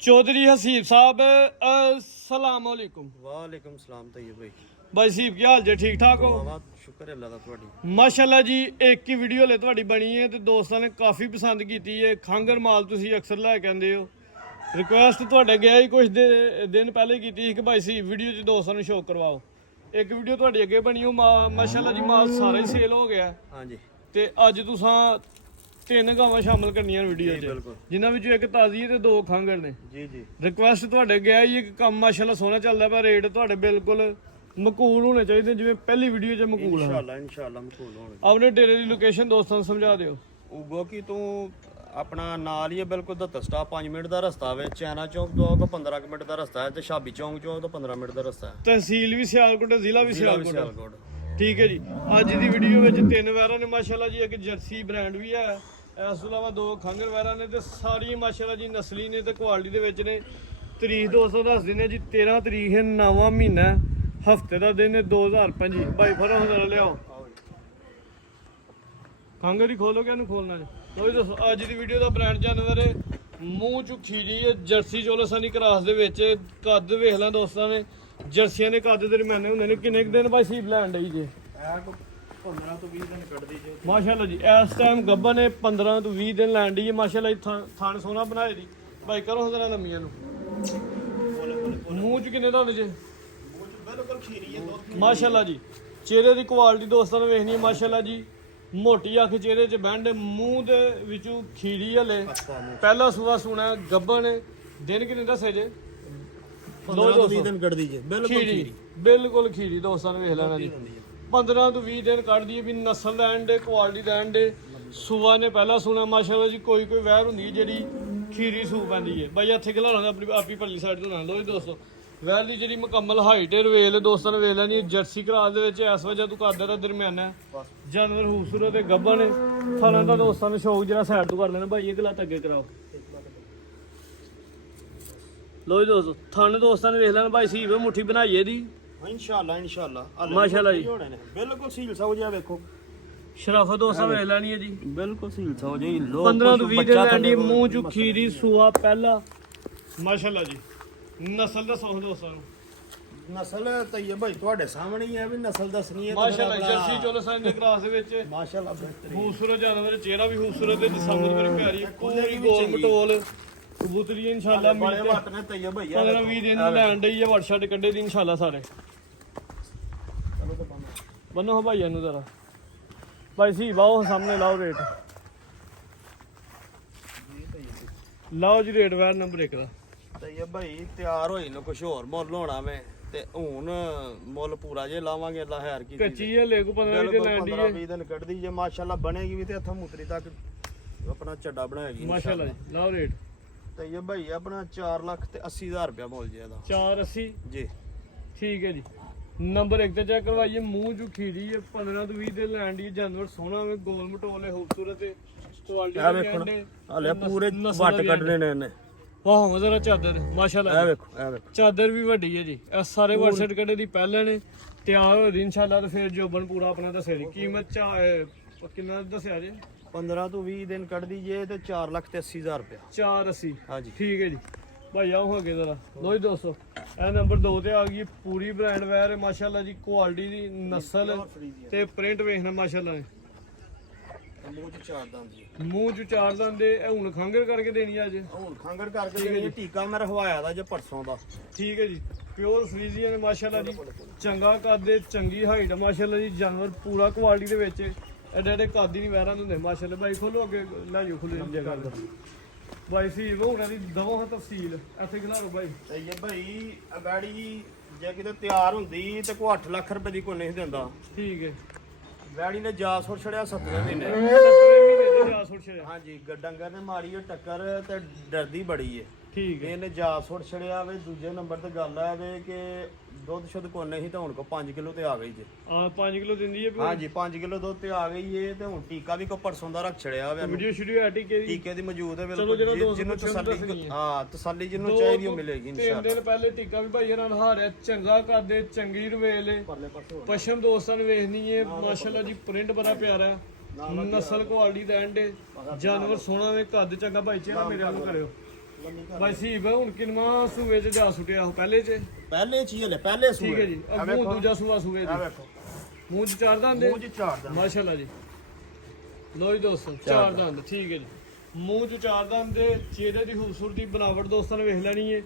चौधरी हसीब साहब अस्सलाम वालेकुम। वालेकुम सलाम तैयब भाई। भाई हसीब ਕੀ ਹਾਲ ਜੇ ਠੀਕ ਠਾਕ ਹੋ? ਬਹੁਤ ਸ਼ੁਕਰ ਹੈ ਅੱਲਾ ਦਾ ਤੁਹਾਡੀ। ਮਾਸ਼ਾਅੱਲਾ ਜੀ ਇੱਕ ਹੀ ਵੀਡੀਓ ਲੈ ਤੁਹਾਡੀ ਬਣੀ ਹੈ ਤੇ ਦੋਸਤਾਂ ਨੇ ਕਾਫੀ ਪਸੰਦ ਕੀਤੀ ਹੈ। ਖਾਂਗਰ ਮਾਲ ਤੁਸੀਂ ਅਕਸਰ ਲੈ ਕੇ ਆਉਂਦੇ ਹੋ। ਰਿਕੁਐਸਟ ਤੁਹਾਡੇ ਗਿਆ ਹੀ ਕੁਝ ਦਿਨ ਪਹਿਲੇ ਕੀਤੀ ਸੀ ਕਿ ਭਾਈ ਸੀ ਵੀਡੀਓ 'ਚ ਦੋਸਤਾਂ ਨੂੰ ਸ਼ੋਅ ਕਰਵਾਓ। ਇੱਕ ਵੀਡੀਓ ਤੁਹਾਡੀ ਅੱਗੇ ਬਣੀ ਉਹ ਮਾਸ਼ਾਅੱਲਾ ਜੀ ਮਾਲ ਸਾਰਾ ਹੀ ਸੇਲ ਹੋ ਗਿਆ। ਹਾਂਜੀ ਤੇ ਅੱਜ ਤੁਸੀਂ ਤਿੰਨ ਗਾਵਾਂ ਸ਼ਾਮਲ ਕਰਨੀਆਂ ਵੀਡੀਓ 'ਚ, ਜਿਨ੍ਹਾਂ ਵਿੱਚੋਂ ਇੱਕ ਤਾਜ਼ੀ ਹੈ ਤੇ ਦੋ ਖਾਂਗਰ ਨੇ। ਜੀ ਜੀ ਰਿਕੁਐਸਟ ਤੁਹਾਡੇ ਗਿਆ ਹੀ ਇੱਕ ਕੰਮ ਮਾਸ਼ਾਅੱਲਾ ਸੋਹਣਾ ਚੱਲਦਾ ਪਰ ਰੇਟ ਤੁਹਾਡੇ ਬਿਲਕੁਲ ਮਕੂਲ ਹੋਣੇ ਚਾਹੀਦੇ ਜਿਵੇਂ ਪਹਿਲੀ ਵੀਡੀਓ 'ਚ ਮਕੂਲ ਹੈ। ਇਨਸ਼ਾਅੱਲਾ ਮਕਬੂਲ ਹੋਣਗੇ। ਆਪਣੇ ਡੇਰੇ ਦੀ ਲੋਕੇਸ਼ਨ ਦੋਸਤਾਂ ਨੂੰ ਸਮਝਾ ਦਿਓ। ਉਗੋ ਕਿ ਤੂੰ ਆਪਣਾ ਨਾਲ ਹੀ ਹੈ ਬਿਲਕੁਲ 72 ਸਟਾਪ 5 ਮਿੰਟ ਦਾ ਰਸਤਾ ਵੇ। ਚੈਨਾ ਚੌਂਕ ਤੋਂ ਆਉਗਾ 15 ਮਿੰਟ ਦਾ ਰਸਤਾ ਹੈ ਤੇ ਸ਼ਾਬੀ ਚੌਂਕ ਚੋਂ ਤੋਂ 15 ਮਿੰਟ ਦਾ ਰਸਤਾ ਹੈ। ਤਹਿਸੀਲ ਵੀ ਸਿਆਲਕੋਟ ਜ਼ਿਲ੍ਹਾ ਵੀ ਸਿਆਲਕੋਟ। ਸਿਆਲਕੋਟ। ਠੀਕ ਹੈ ਜੀ। ਅੱਜ ਦੀ ਵੀਡੀਓ ਵਿੱਚ ਤਿੰਨ ਵੈਰਾਂ ਨੇ ਮਾਸ਼ਾਅੱਲਾ ਜੀ, ਇੱਕ ਜਰਸੀ ਬ੍ਰਾਂਡ ਵੀ ਹੈ, ਇਸ ਤੋਂ ਇਲਾਵਾ ਦੋ ਖਾਂਗਰ ਵੈਰਾਂ ਨੇ ਤੇ ਸਾਰੀਆਂ ਮਾਸ਼ਾਅੱਲਾ ਜੀ ਨਸਲੀ ਨੇ ਤੇ ਕੁਆਲਿਟੀ ਦੇ ਵਿੱਚ ਨੇ। ਤਰੀਕ ਦੋਸਤੋ ਦੱਸ ਦਿੰਦੇ ਜੀ 13 ਤਰੀਕ ਹੈ 9ਵਾਂ ਮਹੀਨਾ ਹਫਤੇ ਦਾ ਦਿਨ ਹੈ 2025। ਭਾਈ ਫਰੋ ਹਜ਼ਾਰ ਲਿਆਓ ਖਾਂਗਰ ਹੀ ਖੋਲੋ ਕਿ ਇਹਨੂੰ ਖੋਲਣਾ ਜੀ। ਲੋ ਜੀ ਅੱਜ ਦੀ ਵੀਡੀਓ ਦਾ ਬ੍ਰਾਂਡ ਜਾਨਵਰ ਹੈ, ਮੂੰਹ ਚ ਖੀਰੀ ਹੈ, ਜਰਸੀ ਚੋਲਸਾਂ ਦੀ ਕਰਾਸ ਦੇ ਵਿੱਚ। ਕੱਦ ਵੇਖ ਲਾਂ ਦੋਸਤਾਂ ਨੇ, ਜਰਸੀਆਂ ਦੇ ਕੱਦ ਦਰਮਿਆਨੇ ਹੁੰਦੇ ਨੇ। ਕਿੰਨੇ ਕੁ ਦਿਨ ਭਾਈ ਸੀਪ ਲੈਣ ਡਈ ਜੇ? 15 ਤੋਂ 20 ਦਿਨ ਕੱਢਦੀ ਜੇ ਮਾਸ਼ਾਅੱਲਾ ਜੀ। ਇਸ ਟਾਈਮ ਗੱਭਾ ਨੇ 15 ਤੋਂ 20 ਦਿਨ ਲੈਣ ਡਈ ਹੈ ਮਾਸ਼ਾਅੱਲਾ ਜੀ। ਥਣ ਸੋਹਣਾ ਬਣਾਏ ਦੀ। ਭਾਈ ਕਰੋ ਜ਼ਰਾ ਲੰਮੀਆਂ ਨੂੰ। ਮੂੰਹ ਚ ਕਿੰਨੇ ਦਾ ਹੁੰਦੇ ਜੇ? ਬਿਲਕੁਲ ਖੀਰੀ ਹੈ ਦੁੱਧ ਮਾਸ਼ਾਅੱਲਾ ਜੀ। ਚਿਹਰੇ ਦੀ ਕੁਆਲਿਟੀ ਦੋਸਤਾਂ ਨੂੰ ਵੇਖਣੀ ਹੈ ਮਾਸ਼ਾਅੱਲਾ ਜੀ। ਮੋਟੀ ਅੱਖ ਚਿਹਰੇ 'ਚ ਬੈਂਡ, ਮੂੰਹ ਦੇ ਵਿੱਚੋਂ ਖੀਰੀ ਹਲੇ ਪਹਿਲਾ ਸੂਆ ਸੁਣਾ ਗੱਭਣ। ਦਿਨ ਕਿੰਨੇ ਦੱਸੇ ਜੇ? 15 ਤੋਂ 20 ਦਿਨ ਕੱਢਦੀ ਜੇ ਬਿਲਕੁਲ ਖੀਰੀ, ਬਿਲਕੁਲ ਖੀਰੀ ਦੋਸਤਾਂ ਨੂੰ ਵੇਖ ਲੈਣਾ ਜੀ। 15 ਤੋਂ 20 ਦਿਨ ਕੱਢਦੀ ਹੈ ਵੀ ਨਸਲ ਲੈਣ ਦੇ ਕੁਆਲਿਟੀ ਲੈਣ ਦੇ। ਸੂਆ ਨੇ ਪਹਿਲਾ ਸੁਣਾ ਮਾਸ਼ਾਅੱਲਾ ਜੀ। ਕੋਈ ਵਹਿਰ ਹੁੰਦੀ ਹੈ ਜਿਹੜੀ ਖੀਰੀ ਸੂ ਪੈਂਦੀ ਹੈ। ਬਾਈ ਇੱਥੇ ਖਿਲਾਉਣਾ ਆਪਣੀ ਆਪੀ ਪੱਲੀ ਸਾਈਡ ਤੋਂ ਨਾ ਲਓ ਜੀ ਦੋਸਤੋ। ਵੈਰ ਦੀ ਜਿਹੜੀ ਮੁਕੰਮਲ ਹਾਈਟ ਹੈ ਰਵੇਲ ਦੋਸਤਾਂ ਨੇ ਵੇਖ ਲੈਣੀ। ਜਰਸੀ ਕਰਾਸ ਦੇ ਵਿੱਚ ਇਸ ਵਜ੍ਹਾ ਤੂੰ ਕਰਦਾ ਦਾ ਦਰਮਿਆਨਾ ਜਾਨਵਰ ਖੂਬਸੂਰਤ ਤੇ ਗੱਭਣ ਨੇ। ਥਾਣਾ ਦਾ ਦੋਸਤਾਂ ਨੂੰ ਸ਼ੌਕ ਜਿਹੜਾ ਸਾਈਡ ਤੋਂ ਕਰ ਲੈਣਾ। ਭਾਈ ਇਹ ਗਲਾਤ ਅੱਗੇ ਕਰਾਓ। ਲੋ ਜੀ ਦੋਸਤੋ ਥਣ ਦੋਸਤਾਂ ਨੇ ਵੇਖ ਲੈਣਾ। ਭਾਈ ਸੀਬ ਮੁੱਠੀ ਬਣਾਈ ਇਹਦੀ ਇਨਸ਼ਾਅੱਲਾ ਮਾਸ਼ਾਅੱਲਾ ਜੀ। ਬਿਲਕੁਲ ਸੀਲ ਸੌ ਜਿਹਾ ਵੇਖੋ। ਸ਼ਰਾਫਤ ਦੋਸਤਾਂ ਵੇਖ ਲੈਣੀ ਹੈ ਜੀ। ਬਿਲਕੁਲ ਸੀਲ ਸੌ ਜੀ। 15 ਤੋਂ 20 ਦਿਨ ਲੈਂਦੀ। ਮੂੰਹ ਚ ਖੀਰੀ ਸੂਆ ਪਹਿਲਾ ਮਾਸ਼ਾਅੱਲਾ ਜੀ। ਨਸਲ ਦਾ ਸੌ ਦੋਸਤਾਂ ਨੂੰ। ਨਸਲ ਤੈਯਬ ਭਾਈ ਤੁਹਾਡੇ ਸਾਹਮਣੇ ਹੀ ਹੈ ਵੀ ਨਸਲ ਦੱਸਣੀ ਹੈ ਮਾਸ਼ਾਅੱਲਾ ਜਰਸੀ ਚੋਲਸਾਂ ਦੇ ਕਰਾਸ ਦੇ ਵਿੱਚ ਮਾਸ਼ਾਅੱਲਾ ਬਿਹਤਰੀਨ ਖੂਬਸੂਰਤ ਜਾਨਵਰ। ਚਿਹਰਾ ਵੀ ਖੂਬਸੂਰਤ ਤੇ ਸਮਝ ਬੜੀ ਪਿਆਰੀ ਹੈ। ਪੂਰੀ ਗੋਲ ਮਟੋਲ ਕਬੂਤਰੀ ਇਨਸ਼ਾਅੱਲਾ ਬੜੇ ਵੱਟ ਨੇ ਤੈਯਬ ਭਾਈ। 15-20 ਦਿਨ ਲੈਣ ਡਈ ਹੈ। ਵਟ ਛੱਡ ਕੱਢੇ ਦੀ ਇਨਸ਼ਾਅੱਲਾ ਸਾਰੇ। ਬੰਨੋ ਭਾਈਆਂ ਨੂੰ ਜ਼ਰਾ। ਭਾਈ ਸੀ ਬਾਓ ਸਾਹਮਣੇ ਲਾਓ ਰੇਟ। ਲਾਓ ਜੀ ਰੇਟ ਵੈਰ ਨੰਬਰ 1 ਦਾ। ਤੈਯਬ ਭਾਈ ਤਿਆਰ ਹੋਈ ਨਾ ਕੁਝ ਹੋਰ ਮੁੱਲ ਹੋਣਾ ਮੈਂ ਤੇ ਹੁਣ ਮੁੱਲ ਪੂਰਾ ਜੇ ਲਾਵਾਂਗੇ ਅੱਲਾ ਖੈਰ ਕੀ। ਕੱਚੀ ਹੈ ਲੈ ਕੋ 15 ਦਿਨ ਲੈਣ ਡਈ ਹੈ। 20 ਦਿਨ ਕੱਢਦੀ ਜੇ ਮਾਸ਼ਾਅੱਲਾ। ਬਣੇਗੀ ਵੀ ਤੇ ਇੱਥੋਂ ਮੁਤਰੀ ਤੱਕ ਆਪਣਾ ਚੱਡਾ ਬਣਾਏਗੀ ਮਾਸ਼ਾਅੱਲਾ ਜੀ। ਲਾਓ ਰੇਟ। ਤੈਯਬ ਭਾਈ ਆਪਣਾ 4 ਲੱਖ ਤੇ 80,000 ਰੁਪਇਆ ਮੁੱਲ ਜੇ ਇਹਦਾ। 480 ਜੀ ਠੀਕ ਹੈ ਜੀ। ਨੰਬਰ 1 ਤੇ ਚੈੱਕ ਕਰਵਾਈਏ। ਮੂੰਹ ਜੂ ਖੀਰੀ ਹੈ। 15 ਤੋਂ 20 ਦਿਨ ਲੈਣ ਦੀ। ਜਾਨਵਰ ਸੋਹਣਾ ਵੇ, ਗੋਲ ਮਟੋਲੇ ਖੂਬਸੂਰਤ ਤੇ ਕੁਆਲਿਟੀ ਇਹ ਵੇਖੋ ਹਲੇ ਪੂਰੇ ਵੱਟ ਕੱਢਣੇ ਨੇ ਇਹਨੇ। ਵਾਹ ਮਜ਼ਰਾ ਚਾਦਰ ਮਾਸ਼ਾਅੱਲਾ। ਇਹ ਵੇਖੋ ਚਾਦਰ ਵੀ ਵੱਡੀ ਹੈ ਜੀ। ਇਹ ਸਾਰੇ ਵਰਸਟ ਕੱਢੇ ਦੀ ਪਹਿਲੇ ਨੇ ਤਿਆਰ ਹੋ ਰਹੀ ਇਨਸ਼ਾਅੱਲਾ। ਤੇ ਫਿਰ ਜੋਬਨ ਪੂਰਾ ਆਪਣਾ ਦੱਸਿਆ ਜੀ। ਕੀਮਤ ਕਿੰਨਾ ਦੱਸਿਆ ਜੀ? 15 ਤੋਂ 20 ਦਿਨ ਕੱਢਦੀ ਜੇ ਤੇ 4 ਲੱਖ ਤੇ 80,000 ਰੁਪਇਆ। 480 ਹਾਂਜੀ ਠੀਕ ਹੈ ਜੀ। ਭਾਈ ਆਓ ਹੋ ਗਏ ਜ਼ਰਾ। ਲੋ ਜੀ ਦੋਸਤੋ ਇਹ ਨੰਬਰ 2 ਤੇ ਆ ਗਈ ਪੂਰੀ ਬ੍ਰਾਂਡ ਵੈਰ ਮਾਸ਼ਾਅੱਲਾ ਜੀ। ਕੁਆਲਿਟੀ ਦੀ ਨਸਲ ਤੇ ਪ੍ਰਿੰਟ ਵੇਖਣਾ ਮਾਸ਼ਾਅੱਲਾ ਨੇ। ਮੂੰਹ ਚ ਚਾਰ ਦੰਦ ਜੀ। ਮੂੰਹ ਚ ਚਾਰ ਦੰਦ ਦੇ। ਇਹ ਹੁਣ ਖਾਂਗਰ ਕਰਕੇ ਦੇਣੀ ਅੱਜ? ਹੁਣ ਖੰਗੜ ਕਰਕੇ ਜਿਹੜੀ ਟੀਕਾ ਮੈਂ ਰਖਵਾਇਆ ਦਾ ਜੇ ਪਰਸੋਂ ਦਾ। ਠੀਕ ਹੈ ਜੀ। ਪਿਓਰ ਫਰੀਜ਼ੀਅਨ ਮਾਸ਼ਾਅੱਲਾ ਜੀ। ਚੰਗਾ ਕੱਦ, ਚੰਗੀ ਹਾਈਟ ਮਾਸ਼ਾਅੱਲਾ ਜੀ। ਜਾਨਵਰ ਪੂਰਾ ਕੁਆਲਿਟੀ ਦੇ ਵਿੱਚ। ਐਡੇ ਐਡੇ ਕੱਦ ਹੀ ਨਹੀਂ ਵੈਰਾਂ ਹੁੰਦੇ ਮਾਸ਼ਾਅੱਲਾ। ਭਾਈ ਖੋਲੋ ਅੱਗੇ ਲੈ ਜਾਓ ਖੁੱਲੇ ਜਗ੍ਹਾ ਦਾ। ਭਾਈ ਸੀ ਉਹਨਾਂ ਦੀ ਦਵੋਂ ਤਫਸੀਲ ਇੱਥੇ ਖਿਲਾਰੋ ਭਾਈ। ਇਹ ਭਾਈ ਗਾੜੀ ਜੇ ਕਿਤੇ ਤਿਆਰ ਹੁੰਦੀ ਤੇ ਕੋ 8 ਲੱਖ ਰੁਪਏ ਦੀ ਕੋਈ ਨਹੀਂ ਦਿੰਦਾ। ਠੀਕ ਹੈ। ਗਾੜੀ ਨੇ ਜਾ ਸੁੱਟ ਛੜਿਆ 7ਵੇਂ ਮਹੀਨੇ। 7ਵੇਂ ਮਹੀਨੇ ਦੇ ਜਾ ਸੁੱਟ ਛੜਿਆ। ਹਾਂਜੀ ਡੰਗਰ ਨੇ ਮਾਰੀ ਹੈ ਟੱਕਰ ਤੇ ਡਰਦੀ ਬੜੀ ਹੈ। ਠੀਕ ਹੈ। ਇਹਨੇ ਜਾ ਸੁੱਟ ਛੜਿਆ ਵੇ। ਦੂਜੇ ਨੰਬਰ ਤੇ ਗੱਲ ਆ ਵੇ ਕਿ ਦੁੱਧ ਸ਼ੁੱਧ ਕੋਈ ਨਹੀਂ ਤਾਂ ਹੁਣ ਕੋ 5 ਕਿਲੋ ਤੇ ਆ ਗਈ ਜੇ। ਆ 5 ਕਿਲੋ ਦਿੰਦੀ ਹੈ। ਹਾਂਜੀ 5 ਕਿਲੋ ਦੁੱਧ ਤੇ ਆ ਗਈ ਏ ਤੇ ਹੁਣ ਟੀਕਾ ਵੀ ਕੋ ਪਰਸੋਂ ਦਾ ਰੱਖ ਛੜਿਆ ਵੇ। ਵੀਡੀਓ ਸ਼ੁਰੂ ਹੈ ਟੀਕੇ ਦੀ। ਟੀਕੇ ਦੀ ਮੌਜੂਦ ਹੈ ਚਲੋ ਜਿਹੜਾ ਬਿਲਕੁਲ। ਦੋਸਤ ਜਿਹਨੂੰ ਤਸੱਲੀ ਤਸੱਲੀ ਜਿਹਨੂੰ ਚਾਹੀਦੀ ਉਹ ਮਿਲੇਗੀ ਇਨਸ਼ਾਅੱਲਾ। 3 ਦਿਨ ਪਹਿਲੇ ਟੀਕਾ ਵੀ ਭਾਈ ਨਾਲ ਹਾਰਿਆ। ਚੰਗਾ ਕਰਦੇ, ਚੰਗੀ ਰਵੇਲ ਪਸ਼ਮ ਦੋਸਤਾਂ ਨੇ ਵੇਖਣੀ ਹੈ ਮਾਸ਼ਾਅੱਲਾ ਜੀ। ਪ੍ਰਿੰਟ ਬੜਾ ਪਿਆਰਾ ਨਸਲ ਕੁਆਲਿਟੀ ਦਾ ਐਂਡ ਜਾਨਵਰ ਸੋਹਣਾ ਵੇ। ਕੱਦ ਚੰਗਾ ਭਾਈ ਚਿਹਰਾ ਮੇਰੇ ਵੱਲ ਕਰਿਓ। ਬਾਈ ਸੀਬ ਹੁਣ ਕਿੰਨਾ ਸੂਏ ਚ ਜਾ ਸੁਟਿਆ ਉਹ ਪਹਿਲੇ ਚ ਪਹਿਲੇ ਚ ਹੀ ਹਲੇ ਪਹਿਲੇ ਸੂਏ ਠੀਕ ਹੈ ਜੀ ਆ ਅੱਗੋਂ ਵੇਖੋ। ਦੂਜਾ ਸੂਆ ਸੂਏ ਆ ਦੀ ਵੇਖੋ ਮੂੰਹ ਚ ਚਾਰ ਦੰਦ ਮੂੰਹ 'ਚ ਝਾੜ ਦਾ ਮਾਸ਼ਾਅੱਲਾ ਜੀ ਲੋ ਜੀ ਦੋਸਤੋ ਚਾਰ ਦੰਦ ਠੀਕ ਹੈ ਜੀ ਮੂੰਹ ਚ ਚਾਰ ਦੰਦ ਦੇ ਚਿਹਰੇ ਦੀ ਖੂਬਸੂਰਤੀ ਬਣਾਵਟ ਦੋਸਤਾਂ ਨੇ ਵੇਖ ਲੈਣੀ ਹੈ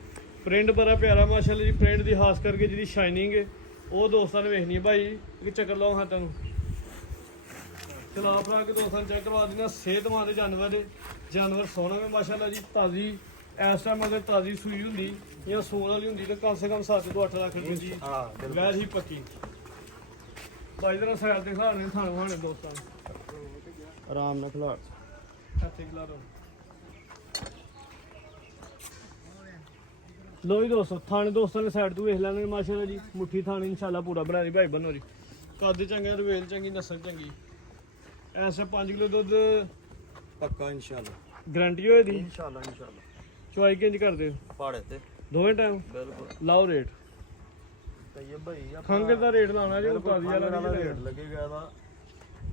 ਪ੍ਰਿੰਟ ਬੜਾ ਪਿਆਰਾ ਮਾਸ਼ਾਅੱਲਾ ਜੀ ਪ੍ਰਿੰਟ ਦੀ ਖਾਸ ਕਰਕੇ ਜਿਹੜੀ ਸ਼ਾਈਨਿੰਗ ਹੈ ਉਹ ਦੋਸਤਾਂ ਨੇ ਵੇਖਣੀ ਹੈ ਭਾਈ ਇੱਕ ਚੱਕਰ ਲਾਓ ਹਾਂ ਤੁਹਾਨੂੰ ਚਲਾ ਭਰਾ ਕੇ ਦੋਸਤਾਂ ਨੂੰ ਚੈੱਕ ਕਰਵਾ ਦੇਣਾ ਸਿਹਤਮੰਦ ਜਾਨਵਰ ਸੋਹਣਾ ਵੀ ਮਾਸ਼ਾਅੱਲਾ ਜੀ ਤਾਜ਼ੀ ਇਸ ਟਾਈਮ ਅਗਰ ਤਾਜ਼ੀ ਸੂਈ ਹੁੰਦੀ ਜਾਂ ਸੂਣ ਵਾਲੀ ਹੁੰਦੀ ਤਾਂ ਕਮ ਸੇ ਕਮ 7 ਤੋਂ 8 ਲੱਖ ਰੁਪਏ ਦੀ ਹਾਂ ਬਿਲਕੁਲ ਵੈਸੇ ਹੀ ਪੱਕੀ ਭਾਈ ਜਰਾ ਸਾਈਡ ਤੇ ਖਾਣੇ ਖਾਣੇ ਦੋਸਤਾਂ ਨੂੰ ਆਰਾਮ ਨਾਲ ਖਿਲਾਰ ਇੱਥੇ ਖਿਲਾ ਦੋ ਲੋ ਜੀ ਦੋਸਤੋ ਥਾਣੇ ਦੋਸਤਾਂ ਨੇ ਸਾਈਡ ਤੋਂ ਵੇਖ ਲੈਣੇ ਮਾਸ਼ਾਅੱਲਾ ਜੀ ਮੁੱਠੀ ਥਾਣੇ ਇਨਸ਼ਾਅੱਲਾ ਪੂਰਾ ਬਣਾ ਲਈ ਭਾਈ ਬੰਨੋ ਜੀ ਕੱਦ ਚੰਗਾ ਰਵੇਲ ਚੰਗੀ ਨਸਲ ਚੰਗੀ ਐਸੇ 5 ਕਿਲੋ ਦੁੱਧ ਪੱਕਾ ਇਨਸ਼ਾਅੱਲਾ ਗਰੰਟੀ ਹੋਏ ਦੀ ਇਨਸ਼ਾਅੱਲਾ ਚੁਆਈ ਕਿੰਜ ਕਰਦੇ ਹੋ ਪਾੜੇ ਤੇ ਦੋਵੇਂ ਟਾਈਮ ਬਿਲਕੁਲ ਲਾਓ ਰੇਟ ਤੇ ਇਹ ਭਾਈ ਖੰਗ ਦਾ ਰੇਟ ਲਾਉਣਾ ਜੀ ਉਹ ਕਾਦੀ ਵਾਲਾ ਵਾਲਾ ਨਹੀਂ ਰੇਟ ਲੱਗੇਗਾ ਇਹਦਾ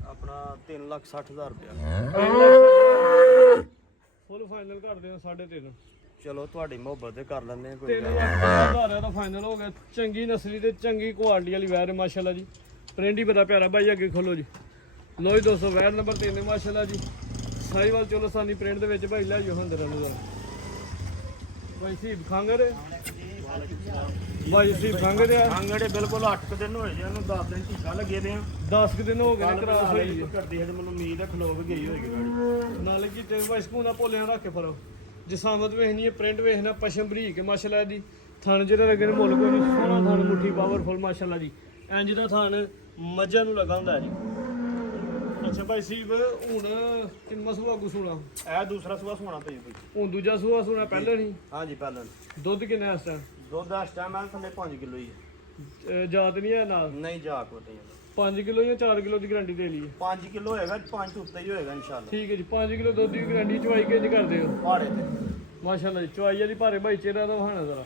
ਆਪਣਾ 3,60,000 ਰੁਪਇਆ ਫੁੱਲ ਫਾਈਨਲ ਕਰਦੇ ਹਾਂ 3.5 ਚਲੋ ਤੁਹਾਡੀ ਮੁਹੱਬਤ ਤੇ ਕਰ ਲੈਂਦੇ ਆ ਕੋਈ 3 ਲੱਖ ਦਾ ਫਾਈਨਲ ਹੋ ਗਿਆ ਚੰਗੀ ਨਸਲੀ ਤੇ ਚੰਗੀ ਕੁਆਲਿਟੀ ਵਾਲੀ ਵੈਰ ਹੈ ਮਾਸ਼ਾਅੱਲਾ ਜੀ ਪ੍ਰਿੰਟ ਹੀ ਬੜਾ ਪਿਆਰਾ ਭਾਈ ਅੱਗੇ ਖੋਲੋ ਜੀ ਲੋ ਜੀ ਦੋਸਤੋ ਵੈਰ ਨੰਬਰ 3 ਹੈ ਮਾਸ਼ਾਅੱਲਾ ਜੀ ਸਾਈਵਾਲ ਚਲੋ ਸਾਨੀ ਪ੍ਰਿੰਟ ਦੇ ਵਿੱਚ ਭਾਈ ਲੈ ਜਾਓ ਹੁੰਦੇ ਰਹਿੰਦੇ ਦਾ ਭਾਈ ਸੀ ਖੰਗਰ ਭਾਈ ਸੀ ਖੰਗਰ ਆ ਆਂਗੜੇ ਬਿਲਕੁਲ 8 ਦਿਨ ਹੋਏ ਜੀ ਇਹਨੂੰ 10 ਦਿਨ ਟੀਕਾ ਲੱਗੇ ਦੇ ਆ 10 ਕੁ ਦਿਨ ਹੋ ਗਏ ਨੇ ਕਰਾਸ ਹੋਈ ਹੈ ਕਰਦੀ ਹੈ ਤੇ ਮੈਨੂੰ ਉਮੀਦ ਹੈ ਖਲੋ ਵੀ ਗਈ ਹੋਏਗੀ ਗਾੜੀ ਨਾਲੇ ਕੀ ਤੇ ਭਾਈ ਸਕੂਨਾ ਭੋਲਿਆਂ ਰੱਖ ਕੇ ਫਰੋ ਜਸਾਮਤ ਵੇਖਣੀ ਹੈ ਪ੍ਰਿੰਟ ਵੇਖਣਾ ਪਸ਼ਮ ਬਰੀਕ ਹੈ ਮਾਸ਼ਾਅੱਲਾ ਦੀ ਥਣ ਜਿਹੜਾ ਲੱਗੇ ਨੇ ਮੁੱਲ ਕੋਈ ਨਹੀਂ ਸੋਹਣਾ ਥਣ ਮੁੱਠੀ ਪਾਵਰਫੁਲ ਮਾਸ਼ਾਅੱਲਾ ਜੀ ਇੰਜ ਦਾ ਥਣ ਮੱਝਾਂ ਨੂੰ ਲਗਾ ਹੁੰਦਾ ਜੀ ਅੱਛਾ ਭਾਈ ਸੀਬ ਹੁਣ ਕਿੰਨਾ ਸੂਆ ਗੁਸੂਣਾ ਇਹ ਦੂਸਰਾ ਸੂਆ ਸੋਣਾ ਪਈ ਕੋਈ ਹੁਣ ਦੂਜਾ ਸੂਆ ਸੁਣਾ ਪਹਿਲਾਂ ਨਹੀਂ ਹਾਂਜੀ ਪਹਿਲਾਂ ਦੁੱਧ ਕਿੰਨਾ ਇਸ ਟਾਈਮ ਦੁੱਧ ਦਾ ਇਸ ਟਾਈਮ ਹੈ ਥੱਲੇ 5 ਕਿਲੋ ਹੀ ਹੈ ਜਾਤ ਨਹੀਂ ਹੈ ਨਾਲ ਨਹੀਂ ਜਾ ਕੋ ਤੇ 5 ਕਿਲੋ ਜਾਂ 4 ਕਿਲੋ ਦੀ ਗਾਰੰਟੀ ਦੇ ਲਈਏ 5 ਕਿਲੋ ਹੋਏਗਾ 5 ਤੋਂ ਉੱਤੇ ਹੀ ਹੋਏਗਾ ਇਨਸ਼ਾਅੱਲਾ ਠੀਕ ਹੈ ਜੀ 5 ਕਿਲੋ ਦੁੱਧ ਦੀ ਗਾਰੰਟੀ ਚੁਆਈ ਕਿੰਜ ਕਰਦੇ ਹੋ ਪਾੜੇ ਤੇ ਮਾਸ਼ਾਅੱਲਾ ਜੀ ਚੁਆਈ ਵਾਲੀ ਭਾਰੇ ਭਾਈ ਚਿਹਰਾ ਦਾ ਵਹਾਣਾ ਜ਼ਰਾ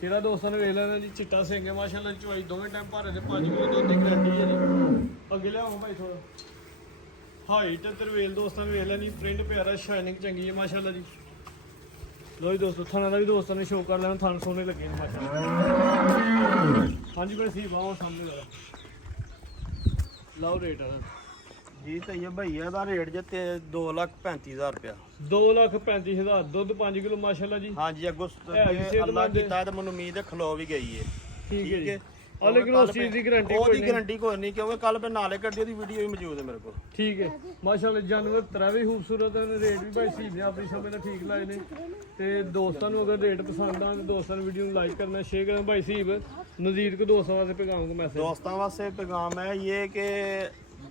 ਚਿਹਰਾ ਦੋਸਤਾਂ ਨੇ ਵੇਖ ਲੈਣਾ ਜੀ ਚਿੱਟਾ ਸਿੰਘ ਹੈ ਮਾਸ਼ਾਅੱਲਾ ਚੁਆਈ ਦੋਵੇਂ ਟਾਈਮ ਭਾਰੇ ਤੇ 5 ਕਿਲੋ ਦੁੱਧ ਦੀ ਗਾਰੰਟੀ ਹੈ ਜੀ ਅੱਗੇ ਲਿਆਓ ਭਾਈ ਥੋੜਾ ਹਾਈਟ ਤੇ ਤਰਵੇਲ ਦੋਸਤਾਂ ਨੇ ਵੇਖ ਲੈਣੀ ਪ੍ਰਿੰਟ ਪਿਆਰਾ ਸ਼ਾਈਨਿੰਗ ਚੰਗੀ ਹੈ ਮਾਸ਼ਾਅੱਲਾ ਜੀ ਲੋ ਜੀ ਦੋਸਤੋ ਥਾਣਾ ਦਾ ਵੀ ਦੋਸਤਾਂ ਨੇ ਸ਼ੋਅ ਕਰ ਲੈਣਾ ਥਾਣ ਸੋਹਣੇ ਲੱਗੇ ਨੇ ਮਾਸ਼ਾਅੱਲਾ ਹਾਂਜੀ ਭਾਈ ਸੀ ਬਾਹੋਂ ਸਾਹਮਣੇ ਲਾ ਲਾਓ ਰੇਟ ਜੀ ਤੇ ਇਹ ਭਈਆ ਦਾ ਰੇਟ ਜੇ ਤੇ 2,35,000 ਰੁਪਇਆ 2,35,000 ਦੁੱਧ 5 ਕਿਲੋ ਮਾਸ਼ਾਅੱਲਾ ਜੀ ਹਾਂਜੀ ਅੱਗੋਂ ਹੈ ਵੀ ਸਿਹਤਮੰਦ ਅੱਲਾ ਹੈ। ਕੀਤਾ ਤੇ ਮੈਨੂੰ ਉਮੀਦ ਹੈ ਖਲੋ ਵੀ ਗਈ ਹੈ ਠੀਕ ਹੈ ਜੀ ਆ ਲੇਕਿਨ ਉਸ ਚੀਜ਼ ਦੀ ਗਾਰੰਟੀ ਕੋਈ ਉਹਦੀ ਨਹੀਂ ਗਾਰੰਟੀ ਕੋਈ ਨਹੀਂ ਕਿਉਂਕਿ ਕੱਲ ਮੈਂ ਨਾਲੇ ਕੱਢੀ ਉਹਦੀ ਵੀਡੀਓ ਵੀ ਮੌਜੂਦ ਹੈ ਮੇਰੇ ਕੋਲ ਠੀਕ ਹੈ ਮਾਸ਼ਾਅੱਲਾ ਜਾਨਵਰ ਤਰਾ ਵੀ ਖੂਬਸੂਰਤ ਹੈ ਰੇਟ ਵੀ ਭਾਈ ਸੀ ਨੇ ਆਪਣੀ ਸਮੇਂ ਦਾ ਠੀਕ ਲਾਏ ਨੇ ਤੇ ਦੋਸਤਾਂ ਨੂੰ ਅਗਰ ਰੇਟ ਪਸੰਦ ਆਣ ਦੋਸਤਾਂ ਨੂੰ ਵੀਡੀਓ ਨੂੰ ਲਾਈਕ ਕਰਨਾ ਸ਼ੇਅਰ ਕਰਨਾ ਭਾਈ ਸੀਬ ਨਜ਼ੀਰ ਕੋ ਦੋਸਤਾਂ ਵਾਸਤੇ ਪੈਗਾਮ ਕੋ ਮੈਸੇਜ ਦੋਸਤਾਂ ਵਾਸਤੇ ਪੈਗਾਮ ਹੈ ਇਹ ਕਿ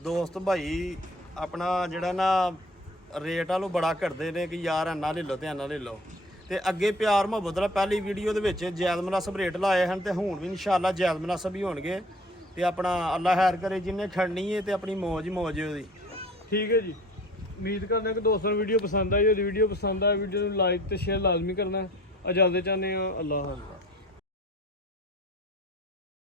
ਦੋਸਤ ਭਾਈ ਆਪਣਾ ਜਿਹੜਾ ਨਾ ਰੇਟ ਵਾਲੂ ਬੜਾ ਕਰਦੇ ਨੇ ਕਿ ਯਾਰ ਇੰਨਾ ਲੈ ਲਓ ਤੇ ਇੰਨਾ ਲੈ ਲਓ ਤੇ ਅੱਗੇ ਪਿਆਰ ਮੁਹੱਬਤ ਨਾਲ ਪਹਿਲੀ ਵੀਡੀਓ ਦੇ ਵਿੱਚ ਜਾਇਜ਼ ਮੁਨਾਸਬ ਰੇਟ ਲਾਏ ਹਨ ਤੇ ਹੁਣ ਵੀ ਇਨਸ਼ਾਅੱਲਾ ਜਾਇਜ਼ ਮੁਨਾਸਬ ਹੀ ਹੋਣਗੇ ਤੇ ਆਪਣਾ ਅੱਲਾ ਖੈਰ ਕਰੇ ਜਿੰਨੇ ਖੜਨੀ ਹੈ ਤੇ ਆਪਣੀ ਮੌਜ ਹੀ ਮੌਜ ਹੈ ਉਹਦੀ ਠੀਕ ਹੈ ਜੀ ਉਮੀਦ ਕਰਦੇ ਕਿ ਦੋਸਤਾਂ ਨੂੰ ਵੀਡੀਓ ਪਸੰਦ ਆਈ ਹੋਈ ਵੀਡੀਓ ਪਸੰਦ ਆਈ ਵੀਡੀਓ ਨੂੰ ਲਾਈਕ ਤੇ ਸ਼ੇਅਰ ਲਾਜ਼ਮੀ ਕਰਨਾ ਇਜਾਜ਼ਤ ਚਾਹੁੰਦੇ ਹਾਂ ਅੱਲਾਹ ਹਾਫਿਜ਼